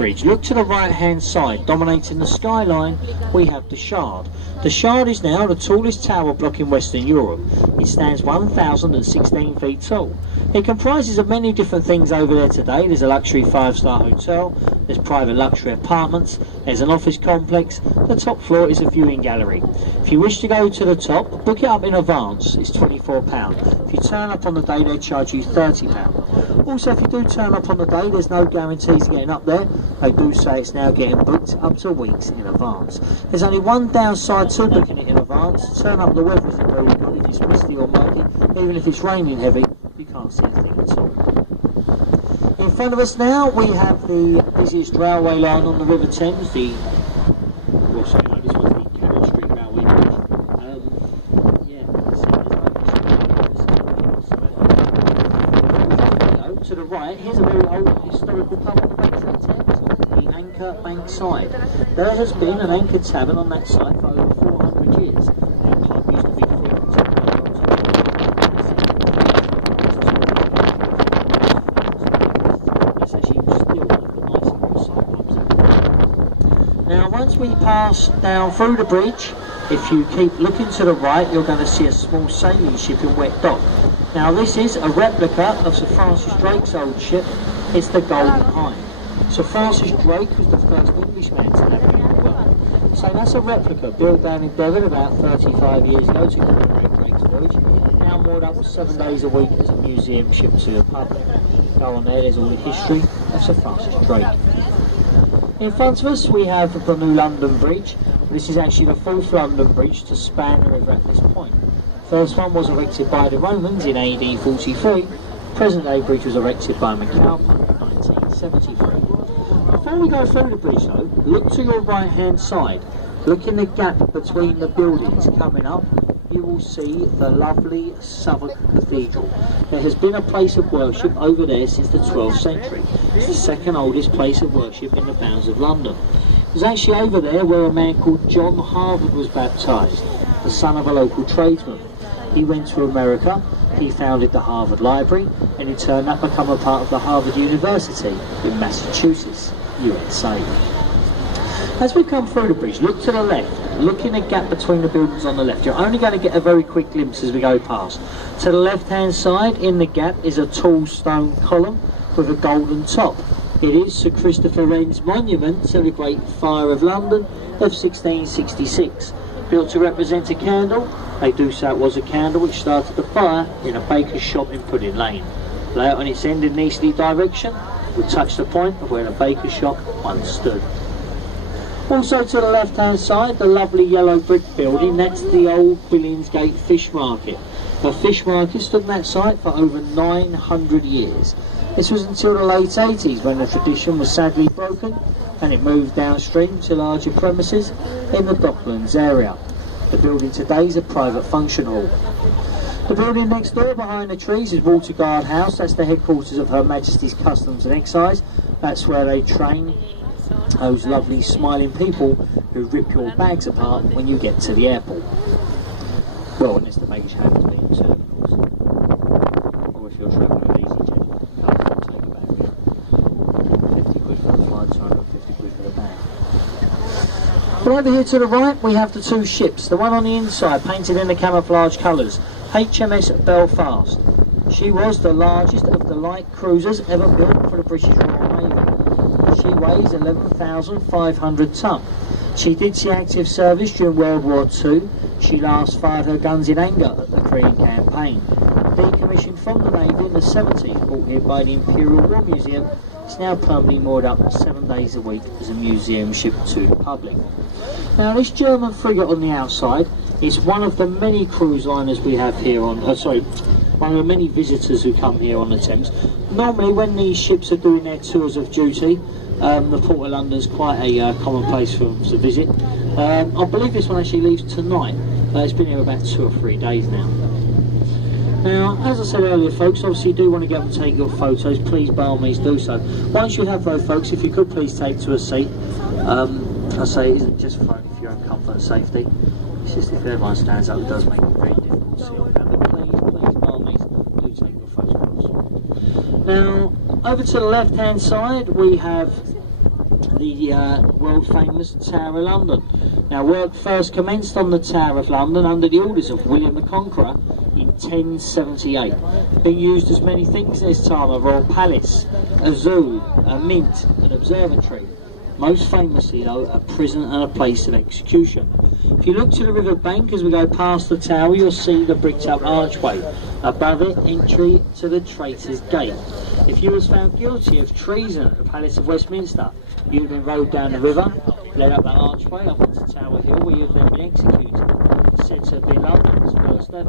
bridge. Look to the right hand side. Dominating the skyline, we have the Shard. The Shard is now the tallest tower block in Western Europe. It stands 1,016 feet tall. It comprises of many different things over there today. There's a luxury 5-star hotel, there's private luxury apartments, there's an office complex. The top floor is a viewing gallery. If you wish to go to the top, book it up in advance. It's £24. If you turn up on the day, they charge you £30. Also, if you do turn up on the day, there's no guarantees getting up there. They do say it's now getting booked up to weeks in advance. There's only one downside to booking it in advance. Turn up, the weather isn't very good. If it's misty or murky, even if it's raining heavy, you can't see a thing at all. In front of us now, we have the busiest railway line on the River Thames, the this was the Cannon Street Railway Bridge. To the right, here's a very old historical pub on the backside Thames, the Anchor Bank side. There has been an Anchor Tavern on that site for over 400 years. The pub used to be free it's actually still one of the nicer roadside pubs ever. Now, once we pass down through the bridge, if you keep looking to the right, you're going to see a small sailing ship in wet dock. Now, this is a replica of Sir Francis Drake's old ship. It's the Golden Hind. Sir Francis Drake was the first Englishman to navigate the world. So that's a replica built down in Devon about 35 years ago to commemorate Drake's voyage. Now moored up 7 days a week as a museum ship to the public. Go on there, there's all the history of Sir Francis Drake. In front of us we have the new London Bridge. This is actually the 4th London Bridge to span the river at this point. First one was erected by the Romans in AD 43. Present day bridge was erected by MacAlpin in 1973. Before we go through the bridge though, look to your right hand side. Look in the gap between the buildings coming up. You will see the lovely Southwark Cathedral. There has been a place of worship over there since the 12th century. It's the second oldest place of worship in the bounds of London. It was actually over there where a man called John Harvard was baptised, the son of a local tradesman. He went to America, he founded the Harvard Library, and in turn that became a part of the Harvard University in Massachusetts, USA. As we come through the bridge, look to the left. Look in the gap between the buildings on the left. You're only going to get a very quick glimpse as we go past. To the left-hand side, in the gap, is a tall stone column with a golden top. It is Sir Christopher Wren's monument to the Great Fire of London of 1666. Built to represent a candle, they do say it was a candle which started the fire in a baker's shop in Pudding Lane. Layout on its end in an easterly direction would touch the point of where the baker's shop once stood. Also to the left hand side, the lovely yellow brick building, that's the old Billingsgate Fish Market. The fish market stood on that site for over 900 years. This was until the late 80s when the tradition was sadly broken and it moved downstream to larger premises in the Docklands area. The building today is a private function hall. The building next door behind the trees is Water Guard House. That's the headquarters of Her Majesty's Customs and Excise. That's where they train those lovely smiling people who rip your bags apart when you get to the airport. Well, unless the baggage handler's being served, of course. Or if you're travelling with EasyJet, can't take a bag. 50 quid for the flight, 250 quid for the bag. But over here to the right, we have the two ships. The one on the inside, painted in the camouflage colours, HMS Belfast. She was the largest of the light cruisers ever built for the British Royal Navy. She weighs 11,500 tonne. She did see active service during World War II. She last fired her guns in anger at the Korean campaign. Decommissioned from the Navy in the 70s, brought here by the Imperial War Museum, it's now permanently moored up 7 days a week as a museum ship to the public. Now this German frigate on the outside is one of the many cruise liners we have here on, one of the many visitors who come here on the Thames. Normally when these ships are doing their tours of duty, the Port of London is quite a common place for them to visit. I believe this one actually leaves tonight. It's been here about 2 or 3 days now. Now, as I said earlier, folks, obviously you do want to go and take your photos. Please, by all means, do so. Once you have those, folks, if you could please take to a seat. I say it isn't just for only for your own comfort and safety. It's just if everyone stands up, it does make it very difficult to see on camera. Please, by all means, do take your photographs. Now, over to the left-hand side, we have the world famous Tower of London. Now, work first commenced on the Tower of London under the orders of William the Conqueror in 1078, being used as many things in this time: a royal palace, a zoo, a mint, an observatory. Most famously, though, a prison and a place of execution. If you look to the river bank as we go past the tower, you'll see the bricked up archway. Above it, entry to the Traitor's Gate. If you was found guilty of treason at the Palace of Westminster, you'd have been rowed down the river, led up that archway up onto Tower Hill, where you'd then been executed. Said to have been London's first ever